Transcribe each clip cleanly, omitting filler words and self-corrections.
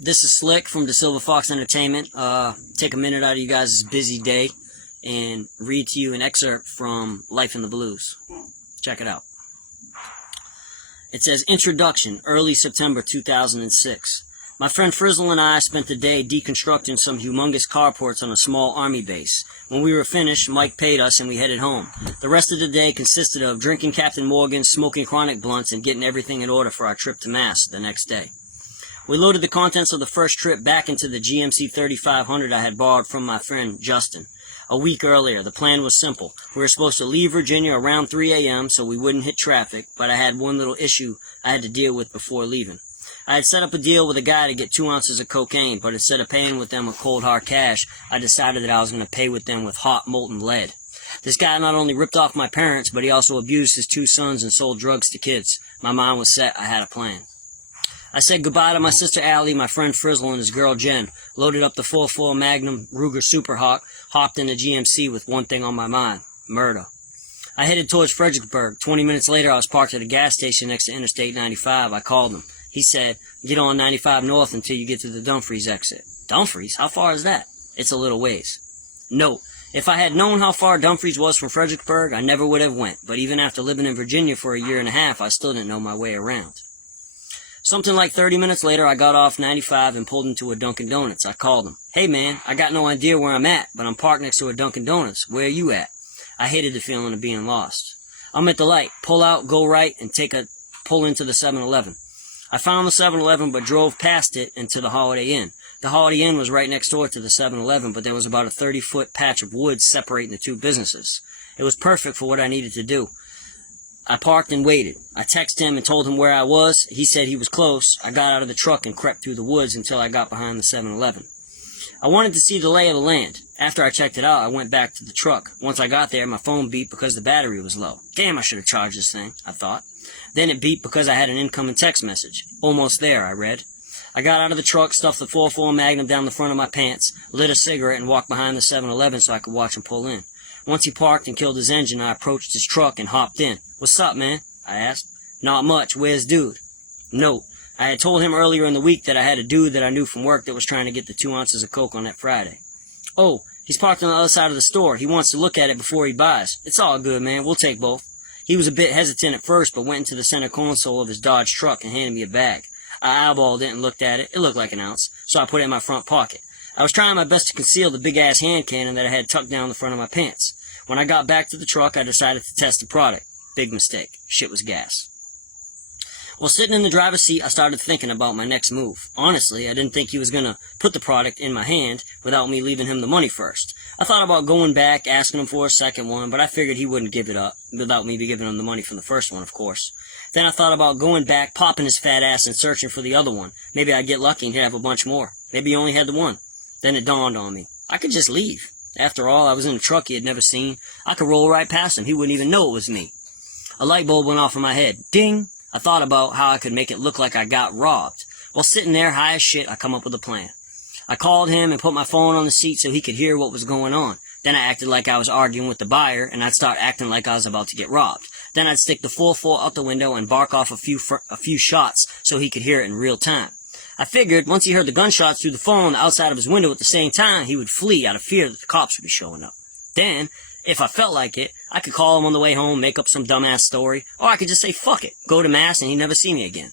This is Slick from the Silver Fox Entertainment. Take a minute out of you guys' busy day and read to you an excerpt from Life in the Blues. Check it out. It says, Introduction, early September 2006. My friend Frizzle and I spent the day deconstructing some humongous carports on a small army base. When we were finished, Mike paid us and we headed home. The rest of the day consisted of drinking Captain Morgan, smoking chronic blunts, and getting everything in order for our trip to Mass the next day. We loaded the contents of the first trip back into the GMC 3500 I had borrowed from my friend Justin. A week earlier, the plan was simple. We were supposed to leave Virginia around 3 a.m. so we wouldn't hit traffic, but I had one little issue I had to deal with before leaving. I had set up a deal with a guy to get 2 ounces of cocaine, but instead of paying with them with cold hard cash, I decided that I was going to pay with them with hot molten lead. This guy not only ripped off my parents, but he also abused his 2 sons and sold drugs to kids. My mind was set. I had a plan. I said goodbye to my sister Allie, my friend Frizzle, and his girl Jen, loaded up the 4.4 Magnum Ruger Super Hawk, hopped into GMC with one thing on my mind: murder. I headed towards Fredericksburg. 20 minutes later, I was parked at a gas station next to Interstate 95. I called him. He said, get on 95 North until you get to the Dumfries exit. Dumfries? How far is that? It's a little ways. Note, if I had known how far Dumfries was from Fredericksburg, I never would have went, but even after living in Virginia for a year and a half, I still didn't know my way around. Something like 30 minutes later, I got off 95 and pulled into a Dunkin' Donuts. I called him. Hey man, I got no idea where I'm at, but I'm parked next to a Dunkin' Donuts. Where are you at? I hated the feeling of being lost. I'm at the light. Pull out, go right, and pull into the 7-Eleven. I found the 7-Eleven but drove past it into the Holiday Inn. The Holiday Inn was right next door to the 7-Eleven, but there was about a 30-foot patch of woods separating the two businesses. It was perfect for what I needed to do. I parked and waited. I texted him and told him where I was. He said he was close. I got out of the truck and crept through the woods until I got behind the 7-Eleven. I wanted to see the lay of the land. After I checked it out, I went back to the truck. Once I got there, my phone beeped because the battery was low. Damn, I should have charged this thing, I thought. Then it beeped because I had an incoming text message. Almost there, I read. I got out of the truck, stuffed the 4.4 Magnum down the front of my pants, lit a cigarette, and walked behind the 7-Eleven so I could watch him pull in. Once he parked and killed his engine, I approached his truck and hopped in. What's up, man? I asked. Not much. Where's dude? Note, I had told him earlier in the week that I had a dude that I knew from work that was trying to get the 2 ounces of coke on that Friday. Oh, he's parked on the other side of the store. He wants to look at it before he buys. It's all good, man. We'll take both. He was a bit hesitant at first, but went into the center console of his Dodge truck and handed me a bag. I eyeballed it and looked at it. It looked like an ounce, so I put it in my front pocket. I was trying my best to conceal the big-ass hand cannon that I had tucked down the front of my pants. When I got back to the truck, I decided to test the product. Big mistake. Shit was gas. While sitting in the driver's seat, I started thinking about my next move. Honestly, I didn't think he was going to put the product in my hand without me leaving him the money first. I thought about going back, asking him for a second one, but I figured he wouldn't give it up, without me giving him the money from the first one, of course. Then I thought about going back, popping his fat ass, and searching for the other one. Maybe I'd get lucky and he'd have a bunch more. Maybe he only had the one. Then it dawned on me. I could just leave. After all, I was in a truck he had never seen. I could roll right past him. He wouldn't even know it was me. A light bulb went off in my head. Ding! I thought about how I could make it look like I got robbed. While sitting there high as shit, I come up with a plan. I called him and put my phone on the seat so he could hear what was going on. Then I acted like I was arguing with the buyer, and I'd start acting like I was about to get robbed. Then I'd stick the 4.4 out the window and bark off a few shots so he could hear it in real time. I figured once he heard the gunshots through the phone outside of his window at the same time, he would flee out of fear that the cops would be showing up. Then, if I felt like it, I could call him on the way home, make up some dumbass story, or I could just say fuck it, go to Mass, and he'd never see me again.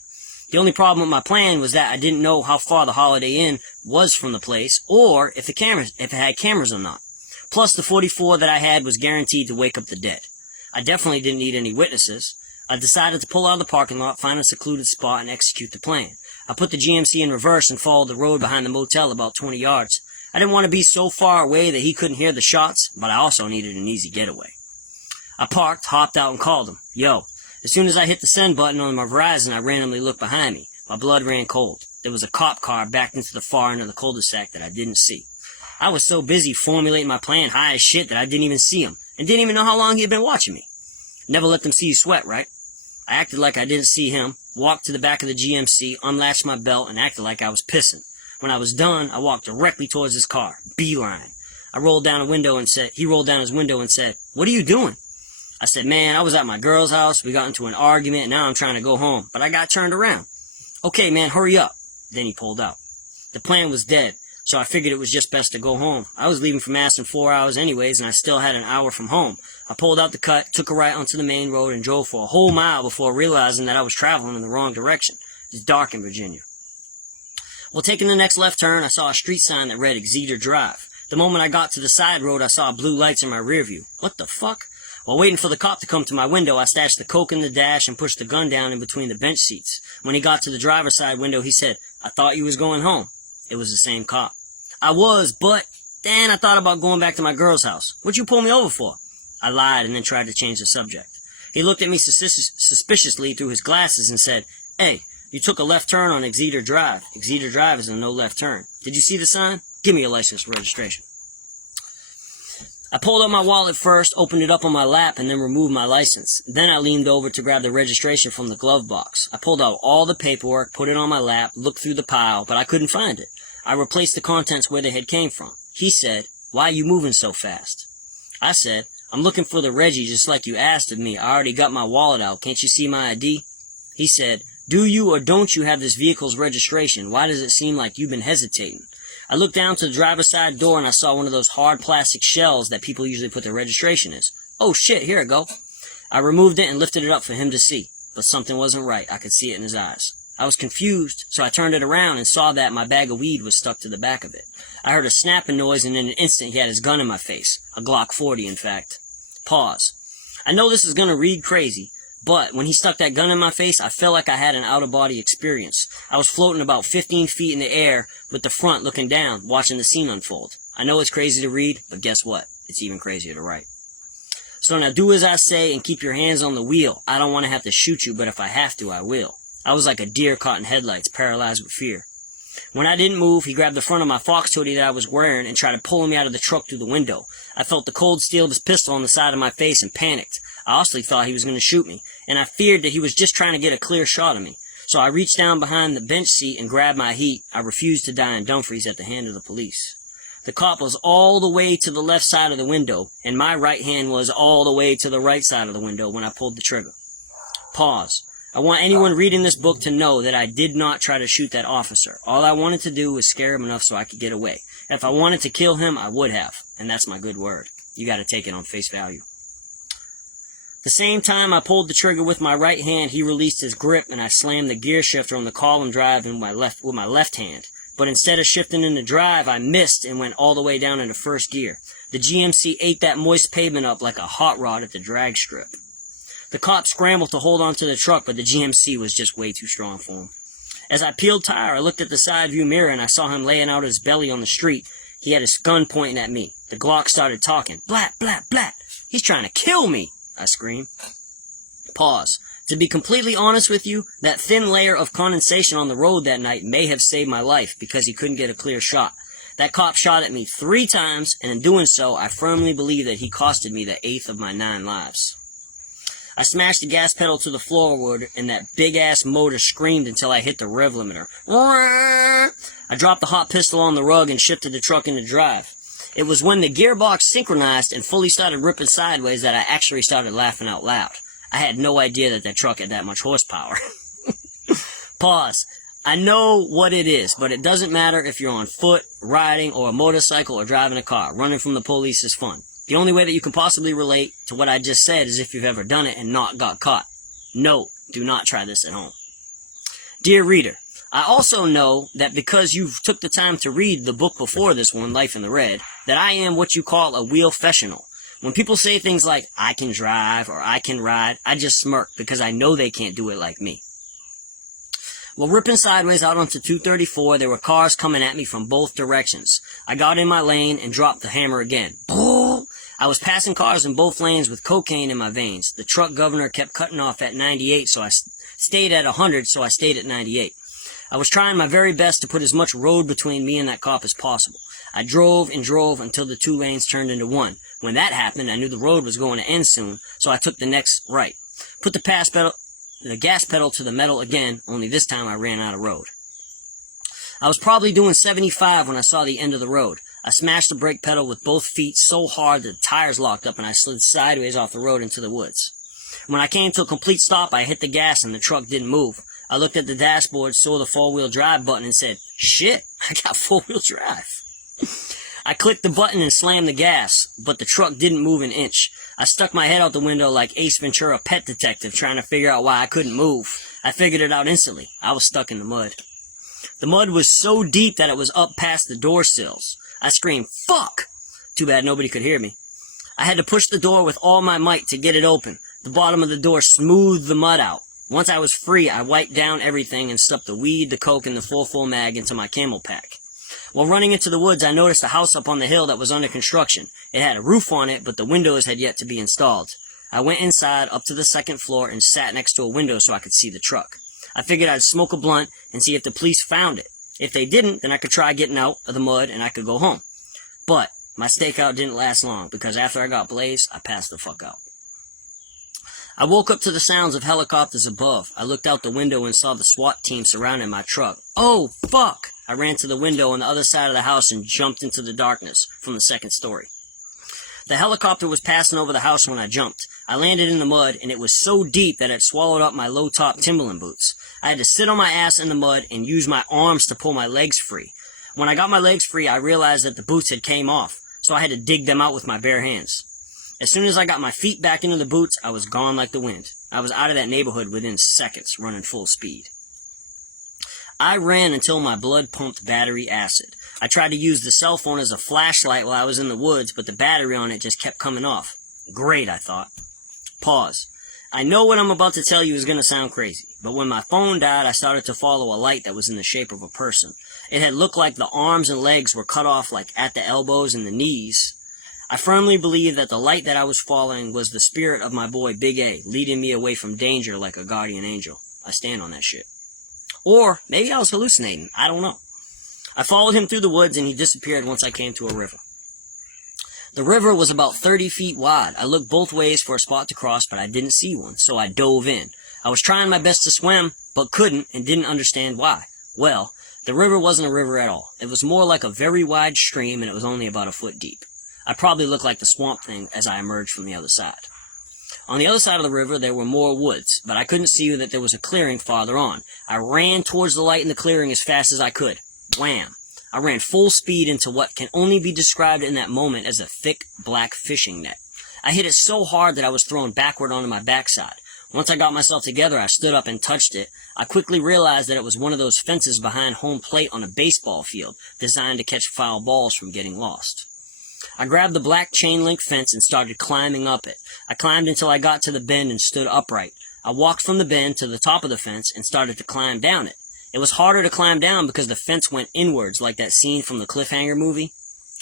The only problem with my plan was that I didn't know how far the Holiday Inn was from the place, or if it had cameras or not. Plus, the 44 that I had was guaranteed to wake up the dead. I definitely didn't need any witnesses. I decided to pull out of the parking lot, find a secluded spot, and execute the plan. I put the GMC in reverse and followed the road behind the motel about 20 yards. I didn't want to be so far away that he couldn't hear the shots, but I also needed an easy getaway. I parked, hopped out, and called him. Yo. As soon as I hit the send button on my Verizon, I randomly looked behind me. My blood ran cold. There was a cop car backed into the far end of the cul-de-sac that I didn't see. I was so busy formulating my plan high as shit that I didn't even see him, and didn't even know how long he had been watching me. Never let them see you sweat, right? I acted like I didn't see him, walked to the back of the GMC, unlatched my belt, and acted like I was pissing. When I was done, I walked directly towards his car. Beeline. He rolled down his window and said, "What are you doing?" I said, "Man, I was at my girl's house. We got into an argument, and now I'm trying to go home, but I got turned around." "Okay, man, hurry up." Then he pulled out. The plan was dead, so I figured it was just best to go home. I was leaving from Mass in 4 hours anyways, and I still had an hour from home. I pulled out the cut, took a right onto the main road, and drove for a whole mile before realizing that I was traveling in the wrong direction. It's dark in Virginia. While taking the next left turn, I saw a street sign that read Exeter Drive. The moment I got to the side road, I saw blue lights in my rear view. What the fuck? While waiting for the cop to come to my window, I stashed the coke in the dash and pushed the gun down in between the bench seats. When he got to the driver's side window, he said, "I thought you was going home." It was the same cop. I was, but then I thought about going back to my girl's house. "What'd you pull me over for?" I lied and then tried to change the subject. He looked at me suspiciously through his glasses and said, "Hey, you took a left turn on Exeter Drive. Exeter Drive is a no left turn. Did you see the sign? Give me your license and registration." I pulled up my wallet first, opened it up on my lap, and then removed my license. Then I leaned over to grab the registration from the glove box. I pulled out all the paperwork, put it on my lap, looked through the pile, but I couldn't find it. I replaced the contents where they had came from. He said, "Why are you moving so fast?" I said, "I'm looking for the Reggie just like you asked of me. I already got my wallet out. Can't you see my ID?" He said, "Do you or don't you have this vehicle's registration? Why does it seem like you've been hesitating?" I looked down to the driver's side door and I saw one of those hard plastic shells that people usually put their registration in. "Oh shit, here it go." I removed it and lifted it up for him to see, but something wasn't right. I could see it in his eyes. I was confused, so I turned it around and saw that my bag of weed was stuck to the back of it. I heard a snapping noise and in an instant he had his gun in my face. A Glock 40, in fact. Pause. I know this is gonna read crazy, but when he stuck that gun in my face, I felt like I had an out-of-body experience. I was floating about 15 feet in the air with the front looking down, watching the scene unfold. I know it's crazy to read, but guess what? It's even crazier to write. So now do as I say and keep your hands on the wheel. I don't want to have to shoot you, but if I have to, I will. I was like a deer caught in headlights, paralyzed with fear. When I didn't move, he grabbed the front of my Fox hoodie that I was wearing and tried to pull me out of the truck through the window. I felt the cold steel of his pistol on the side of my face and panicked. I honestly thought he was going to shoot me, and I feared that he was just trying to get a clear shot of me. So I reached down behind the bench seat and grabbed my heat. I refused to die in Dumfries at the hand of the police. The cop was all the way to the left side of the window, and my right hand was all the way to the right side of the window when I pulled the trigger. Pause. I want anyone reading this book to know that I did not try to shoot that officer. All I wanted to do was scare him enough so I could get away. If I wanted to kill him, I would have. And that's my good word. You gotta take it on face value. The same time I pulled the trigger with my right hand, he released his grip and I slammed the gear shifter on the column drive with my left hand. But instead of shifting into drive, I missed and went all the way down into first gear. The GMC ate that moist pavement up like a hot rod at the drag strip. The cop scrambled to hold onto the truck, but the GMC was just way too strong for him. As I peeled tire, I looked at the side view mirror and I saw him laying out his belly on the street. He had his gun pointing at me. The Glock started talking. "Blat, blat, blat. He's trying to kill me," I screamed. Pause. To be completely honest with you, that thin layer of condensation on the road that night may have saved my life because he couldn't get a clear shot. That cop shot at me 3 times, and in doing so, I firmly believe that he costed me the 8th of my 9 lives. I smashed the gas pedal to the floorboard, and that big-ass motor screamed until I hit the rev limiter. I dropped the hot pistol on the rug and shifted the truck into drive. It was when the gearbox synchronized and fully started ripping sideways that I actually started laughing out loud. I had no idea that that truck had that much horsepower. Pause. I know what it is, but it doesn't matter if you're on foot, riding, or a motorcycle, or driving a car. Running from the police is fun. The only way that you can possibly relate to what I just said is if you've ever done it and not got caught. No, do not try this at home. Dear reader, I also know that because you've took the time to read the book before this one, Life in the Red, that I am what you call a wheel-fessional. When people say things like, "I can drive," or "I can ride," I just smirk because I know they can't do it like me. While ripping sideways out onto 234, there were cars coming at me from both directions. I got in my lane and dropped the hammer again. Boom! I was passing cars in both lanes with cocaine in my veins. The truck governor kept cutting off at 98, so I stayed at 100, so I stayed at 98. I was trying my very best to put as much road between me and that cop as possible. I drove and drove until the 2 lanes turned into 1. When that happened, I knew the road was going to end soon, so I took the next right. Put the gas pedal to the metal again, only this time I ran out of road. I was probably doing 75 when I saw the end of the road. I smashed the brake pedal with both feet so hard that the tires locked up and I slid sideways off the road into the woods. When I came to a complete stop, I hit the gas and the truck didn't move. I looked at the dashboard, saw the 4-wheel drive button, and said, shit, I got 4-wheel drive. I clicked the button and slammed the gas, but the truck didn't move an inch. I stuck my head out the window like Ace Ventura Pet Detective trying to figure out why I couldn't move. I figured it out instantly. I was stuck in the mud. The mud was so deep that it was up past the door sills. I screamed, fuck! Too bad nobody could hear me. I had to push the door with all my might to get it open. The bottom of the door smoothed the mud out. Once I was free, I wiped down everything and stuffed the weed, the coke, and the 4-full mag into my camel pack. While running into the woods, I noticed a house up on the hill that was under construction. It had a roof on it, but the windows had yet to be installed. I went inside, up to the 2nd floor, and sat next to a window so I could see the truck. I figured I'd smoke a blunt and see if the police found it. If they didn't, then I could try getting out of the mud and I could go home. But my stakeout didn't last long, because after I got blazed, I passed the fuck out. I woke up to the sounds of helicopters above. I looked out the window and saw the SWAT team surrounding my truck. Oh, fuck! I ran to the window on the other side of the house and jumped into the darkness from the 2nd story. The helicopter was passing over the house when I jumped. I landed in the mud, and it was so deep that it swallowed up my low-top Timberland boots. I had to sit on my ass in the mud and use my arms to pull my legs free. When I got my legs free, I realized that the boots had came off, so I had to dig them out with my bare hands. As soon as I got my feet back into the boots, I was gone like the wind. I was out of that neighborhood within seconds, running full speed. I ran until my blood pumped battery acid. I tried to use the cell phone as a flashlight while I was in the woods, but the battery on it just kept coming off. Great, I thought. Pause. I know what I'm about to tell you is going to sound crazy, but when my phone died, I started to follow a light that was in the shape of a person. It had looked like the arms and legs were cut off like at the elbows and the knees. I firmly believe that the light that I was following was the spirit of my boy Big A, leading me away from danger like a guardian angel. I stand on that shit. Or maybe I was hallucinating. I don't know. I followed him through the woods and he disappeared once I came to a river. The river was about 30 feet wide. I looked both ways for a spot to cross, but I didn't see one, so I dove in. I was trying my best to swim, but couldn't and didn't understand why. Well, the river wasn't a river at all. It was more like a very wide stream and it was only about a foot deep. I probably looked like the Swamp Thing as I emerged from the other side. On the other side of the river, there were more woods, but I couldn't see that there was a clearing farther on. I ran towards the light in the clearing as fast as I could. Wham! I ran full speed into what can only be described in that moment as a thick, black fishing net. I hit it so hard that I was thrown backward onto my backside. Once I got myself together, I stood up and touched it. I quickly realized that it was one of those fences behind home plate on a baseball field, designed to catch foul balls from getting lost. I grabbed the black chain-link fence and started climbing up it. I climbed until I got to the bend and stood upright. I walked from the bend to the top of the fence and started to climb down it. It was harder to climb down because the fence went inwards like that scene from the Cliffhanger movie.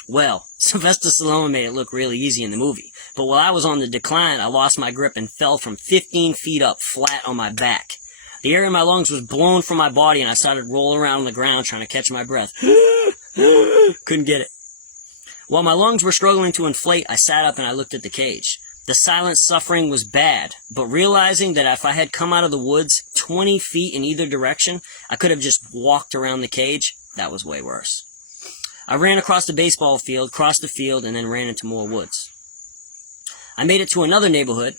Well, Sylvester Stallone made it look really easy in the movie, but while I was on the decline, I lost my grip and fell from 15 feet up flat on my back. The air in my lungs was blown from my body and I started rolling around on the ground trying to catch my breath. Couldn't get it. While my lungs were struggling to inflate, I sat up and I looked at the cage. The silent suffering was bad, but realizing that if I had come out of the woods 20 feet in either direction, I could have just walked around the cage, that was way worse. I ran across the baseball field, crossed the field, and then ran into more woods. I made it to another neighborhood.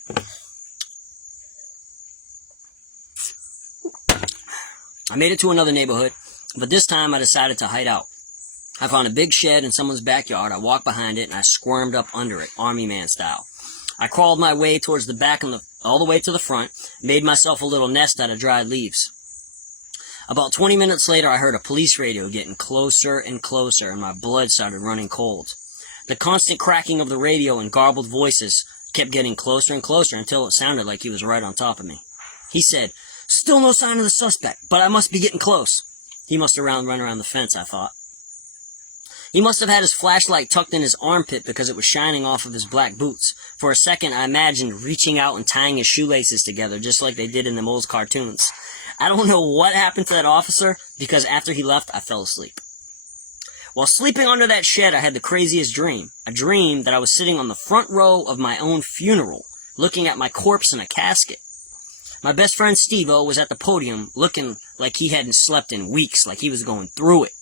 But this time I decided to hide out. I found a big shed in someone's backyard. I walked behind it and I squirmed up under it, army man style. I crawled my way towards the back and all the way to the front, made myself a little nest out of dried leaves. About 20 minutes later, I heard a police radio getting closer and closer, and my blood started running cold. The constant cracking of the radio and garbled voices kept getting closer and closer until it sounded like he was right on top of me. He said, "Still no sign of the suspect, but I must be getting close." He must have run around the fence, I thought. He must have had his flashlight tucked in his armpit because it was shining off of his black boots. For a second, I imagined reaching out and tying his shoelaces together, just like they did in the old cartoons. I don't know what happened to that officer, because after he left, I fell asleep. While sleeping under that shed, I had the craziest dream. A dream that I was sitting on the front row of my own funeral, looking at my corpse in a casket. My best friend Steve-O was at the podium, looking like he hadn't slept in weeks, like he was going through it.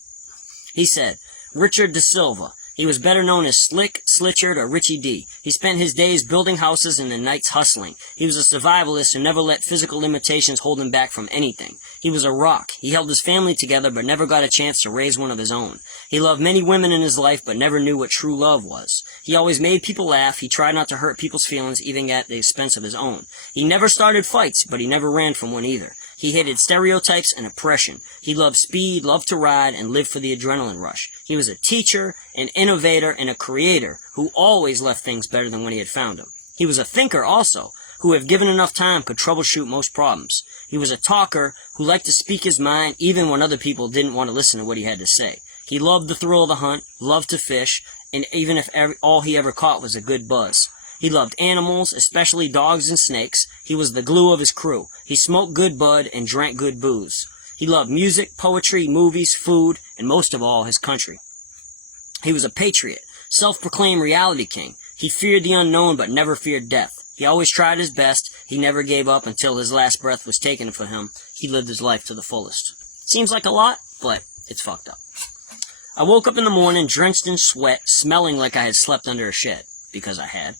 He said, "Richard Da Silva, He was better known as Slick, Slitchard, or Richie D. He spent his days building houses and the nights hustling. He was a survivalist who never let physical limitations hold him back from anything. He was a rock. He held his family together but never got a chance to raise one of his own. He loved many women in his life but never knew what true love was. He always made people laugh. He tried not to hurt people's feelings even at the expense of his own. He never started fights, but he never ran from one either. He hated stereotypes and oppression. He loved speed, loved to ride, and lived for the adrenaline rush. He was a teacher, an innovator, and a creator who always left things better than when he had found them. He was a thinker also, who, if given enough time, could troubleshoot most problems. He was a talker who liked to speak his mind even when other people didn't want to listen to what he had to say. He loved the thrill of the hunt, loved to fish, and even if all he ever caught was a good buzz. He loved animals, especially dogs and snakes. He was the glue of his crew. He smoked good bud and drank good booze. He loved music, poetry, movies, food, and most of all, his country. He was a patriot, self-proclaimed reality king. He feared the unknown but never feared death. He always tried his best. He never gave up until his last breath was taken from him. He lived his life to the fullest. Seems like a lot, but it's fucked up. I woke up in the morning drenched in sweat, smelling like I had slept under a shed, because I had.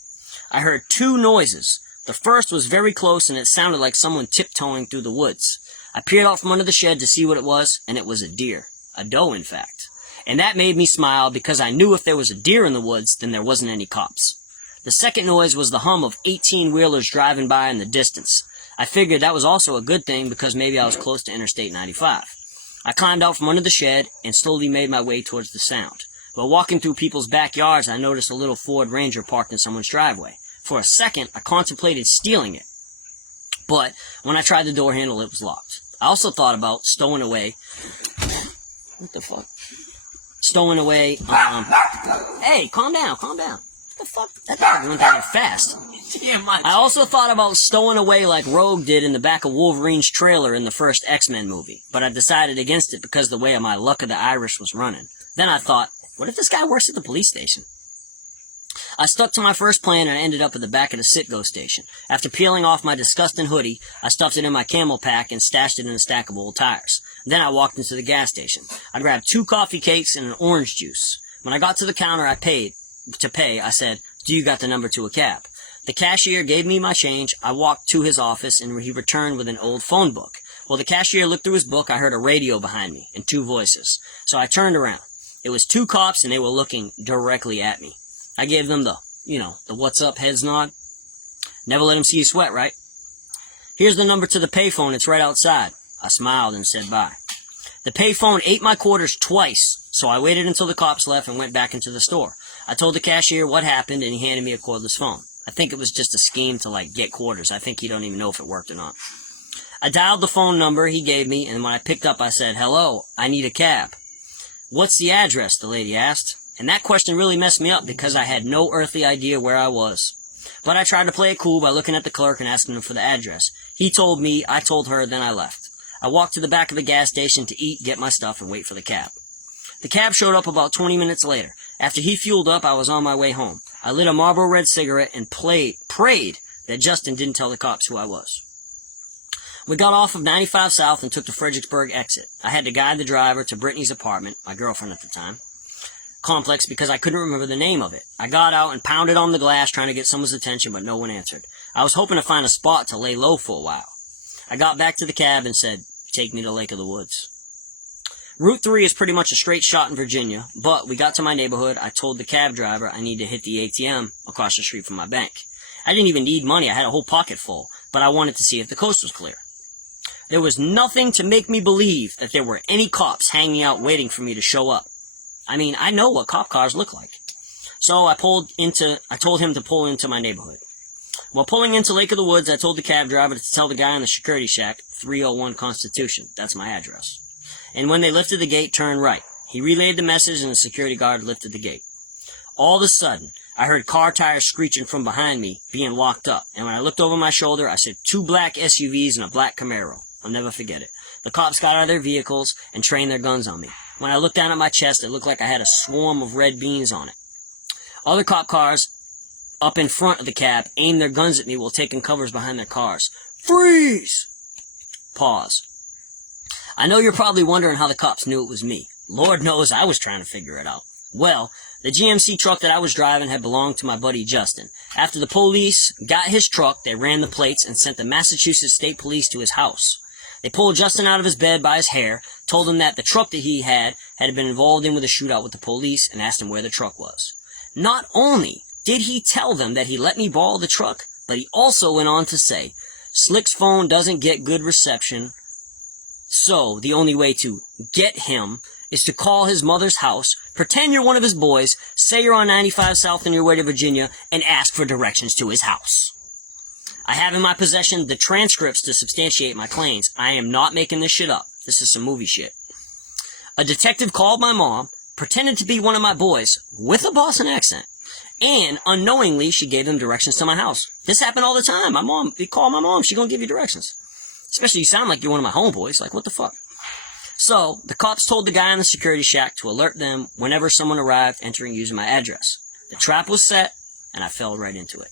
I heard two noises. The first was very close and it sounded like someone tiptoeing through the woods. I peered out from under the shed to see what it was, and it was a deer. A doe, in fact. And that made me smile because I knew if there was a deer in the woods, then there wasn't any cops. The second noise was the hum of 18-wheelers driving by in the distance. I figured that was also a good thing because maybe I was close to Interstate 95. I climbed out from under the shed and slowly made my way towards the sound. While walking through people's backyards, I noticed a little Ford Ranger parked in someone's driveway. For a second, I contemplated stealing it. But when I tried the door handle, it was locked. I also thought about stowing away... What the fuck? Stowing away, Hey, calm down. What the fuck? That dog went down fast. I also thought about stowing away like Rogue did in the back of Wolverine's trailer in the first X-Men movie. But I decided against it because the way my luck of the Irish was running. Then I thought, what if this guy works at the police station? I stuck to my first plan and I ended up at the back of the Citgo station. After peeling off my disgusting hoodie, I stuffed it in my camel pack and stashed it in a stack of old tires. Then I walked into the gas station. I grabbed 2 coffee cakes and an orange juice. When I got to the counter I said, "Do you got the number to a cab?" The cashier gave me my change. I walked to his office and he returned with an old phone book. While the cashier looked through his book, I heard a radio behind me and 2 voices. So I turned around. It was 2 cops and they were looking directly at me. I gave them the what's up heads nod. Never let them see you sweat, right? "Here's the number to the payphone. It's right outside." I smiled and said bye. The payphone ate my quarters twice, so I waited until the cops left and went back into the store. I told the cashier what happened and he handed me a cordless phone. I think it was just a scheme to get quarters. I think he don't even know if it worked or not. I dialed the phone number he gave me and when I picked up I said, "Hello, I need a cab." "What's the address?" the lady asked. And that question really messed me up because I had no earthly idea where I was. But I tried to play it cool by looking at the clerk and asking him for the address. He told me, I told her, then I left. I walked to the back of the gas station to eat, get my stuff, and wait for the cab. The cab showed up about 20 minutes later. After he fueled up, I was on my way home. I lit a Marlboro Red cigarette and prayed that Justin didn't tell the cops who I was. We got off of 95 South and took the Fredericksburg exit. I had to guide the driver to Brittany's apartment, my girlfriend at the time, complex because I couldn't remember the name of it. I got out and pounded on the glass trying to get someone's attention, but no one answered. I was hoping to find a spot to lay low for a while. I got back to the cab and said, "Take me to Lake of the Woods." Route 3 is pretty much a straight shot in Virginia, but we got to my neighborhood. I told the cab driver I need to hit the ATM across the street from my bank. I didn't even need money. I had a whole pocket full, but I wanted to see if the coast was clear. There was nothing to make me believe that there were any cops hanging out waiting for me to show up. I mean, I know what cop cars look like. So I told him to pull into my neighborhood. While pulling into Lake of the Woods, I told the cab driver to tell the guy in the security shack, 301 Constitution. That's my address. And when they lifted the gate, turn right. He relayed the message and the security guard lifted the gate. All of a sudden, I heard car tires screeching from behind me, being locked up. And when I looked over my shoulder, I said 2 black SUVs and a black Camaro. I'll never forget it. The cops got out of their vehicles and trained their guns on me. When I looked down at my chest, it looked like I had a swarm of red beans on it. Other cop cars up in front of the cab aimed their guns at me while taking covers behind their cars. "Freeze!" Pause. I know you're probably wondering how the cops knew it was me. Lord knows I was trying to figure it out. Well, the GMC truck that I was driving had belonged to my buddy Justin. After the police got his truck, they ran the plates and sent the Massachusetts State Police to his house. They pulled Justin out of his bed by his hair, told him that the truck that he had been involved in with a shootout with the police, and asked him where the truck was. Not only did he tell them that he let me borrow the truck, but he also went on to say, Slick's phone doesn't get good reception, so the only way to get him is to call his mother's house, pretend you're one of his boys, say you're on 95 South on your way to Virginia, and ask for directions to his house. I have in my possession the transcripts to substantiate my claims. I am not making this shit up. This is some movie shit. A detective called my mom, pretended to be one of my boys, with a Boston accent, and unknowingly she gave them directions to my house. This happened all the time. You call my mom, she gonna give you directions. Especially you sound like you're one of my homeboys. Like, what the fuck? So, the cops told the guy in the security shack to alert them whenever someone arrived entering using my address. The trap was set, and I fell right into it.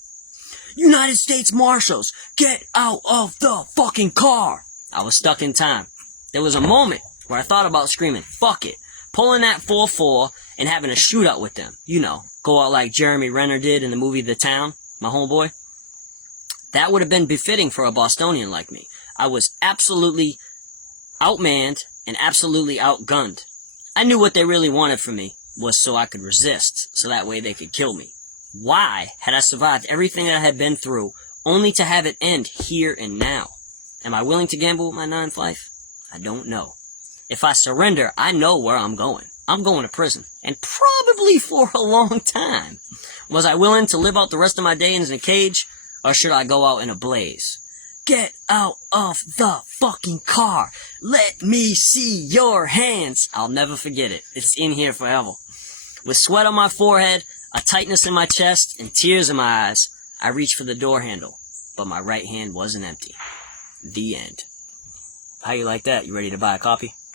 United States Marshals, get out of the fucking car! I was stuck in time. There was a moment where I thought about screaming, fuck it, pulling that 4-4 and having a shootout with them. You know, go out like Jeremy Renner did in the movie The Town, my homeboy. That would have been befitting for a Bostonian like me. I was absolutely outmanned and absolutely outgunned. I knew what they really wanted from me was so I could resist, so that way they could kill me. Why had I survived everything that I had been through, only to have it end here and now? Am I willing to gamble with my 9th life? I don't know. If I surrender, I know where I'm going. I'm going to prison, and probably for a long time. Was I willing to live out the rest of my days in a cage, or should I go out in a blaze? Get out of the fucking car. Let me see your hands. I'll never forget it. It's in here forever. With sweat on my forehead, a tightness in my chest, and tears in my eyes, I reached for the door handle, but my right hand wasn't empty. The end. How you like that? You ready to buy a copy?